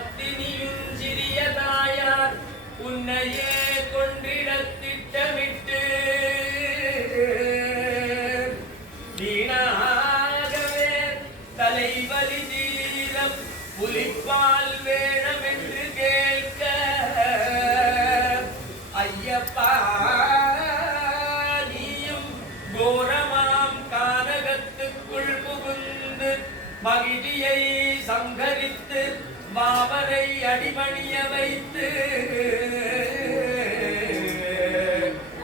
பத்தினியும் சிறிய தாயார் உன்னையே கொன்றிட திட்டமிட்டு வீணாகவே தலைவலி தீரம் புலிப்பால் வேணும் என்று கேட்க ஐயப்பா நீயும் கோரமாம் கானகத்துக்குள் புகுந்து மகிழியை சங்கரித்து மாவரை அடிமணிய வைத்து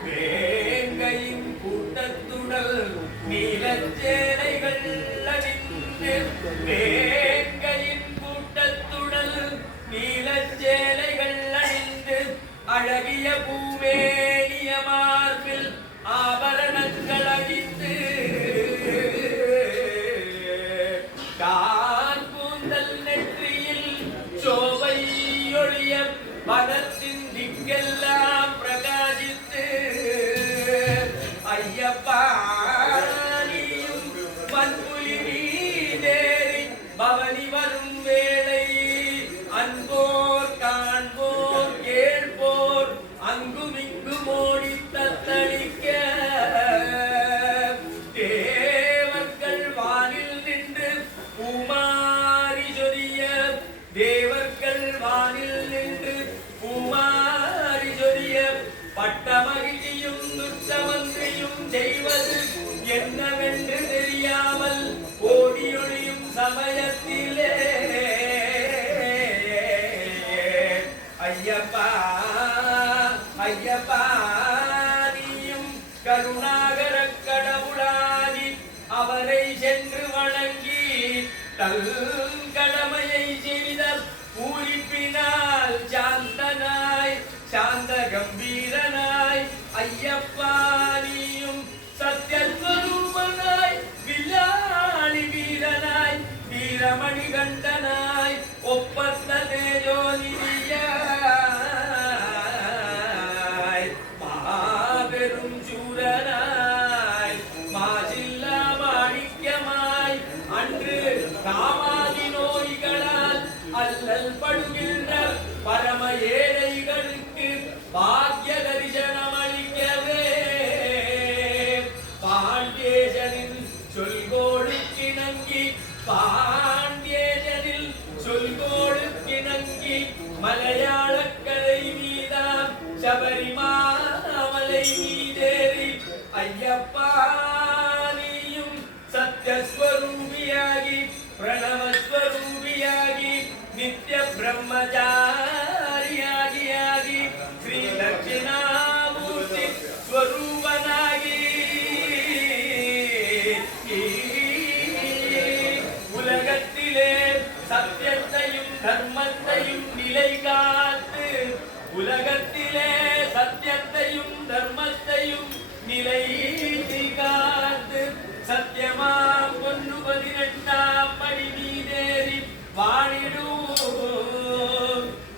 வேங்கையின் கூட்டத்துடல் நீலச்சேலைகள் அணிந்து வேங்கையின் கூட்டத்துடல் நீலச்சேலைகள் அணிந்து அழகிய பூவேணிய மார்பில் ஆபரணங்கள் அணிந்து கார்கூந்தல் நெற்றியில் சோவை ஒளிய மனத்தின் திக்கெல்லாம் பிரகாசித்து ஐயப்பா நீயும் மண்புலி மீதேறி பவனி வரும் வேளை அன்போர் காண்போர் கேள்போர் அங்குமிங்கு மோடி தத்தளிக்க தேவர்கள் வானில் நின்று பூமாரி சொரிய தேவர்கள் வானில் நின்று பூமாரி சொரிய பட்ட மகிழ்ச்சியும் துட்டமன்றியும் செய்வது என்னவென்று தெரியாமல் ஓடியொழியும் சமயத்திலே ஐயப்பா ஐயப்பா நீயும் கருணாகர கடவுளாகி அவரை சென்று வணங்கி தல் கடமையை செய்த பூரிப்பினால் சாந்தனாய் சாந்த கம்பீரனாய் ஐயப்பா நீயும் சத்யஸ்வரூபனாய் வில்லாளி வீரனாய் வீரமணி கண்டனாய் ஒப்பந்த தேஜோநிதியாய் மாபெரும் சூரனாய் மாசில்லா மாணிக்கமாய் அன்று காமாதி நோய்களால் அல்லல் படுகின்ற பரம ஏழைகளுக்கு பாக்ய தரிசனம் அளிக்கவே பாண்டியேசனின் சொல்கோளுக்கிணங்கி பாண்டியேசனில் சொல்கோளுக்கிணங்கி மலையாளக்கரை மீதாம் சபரிமாமலை மீதேறி ஐயப்பா நீயும் சத்யஸ்வரூபியாகி பிரணவஸ்வரூபியாகி நித்ய பிரம்மச்சாரியாகி ஸ்ரீ தட்சிணாமூர்த்தி ஸ்வரூபனாகி உலகத்திலே சத்தியத்தையும் தர்மத்தையும் நிலை காத்து உலகத்திலே சத்தியத்தையும் தர்மத்தையும் நிலை காத்து சத்தியமாம் 18ஆம் படி மீதேறி வாணிடும்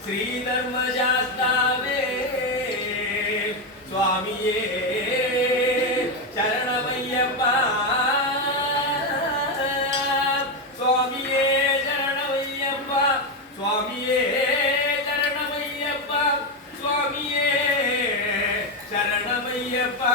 ஸ்ரீ தர்மசாஸ்தாவே சுவாமியே சரணமையப்பா சுவாமியே சரணமையப்பா சுவாமியே சரணமையப்பா சுவாமியே சரணமையப்பா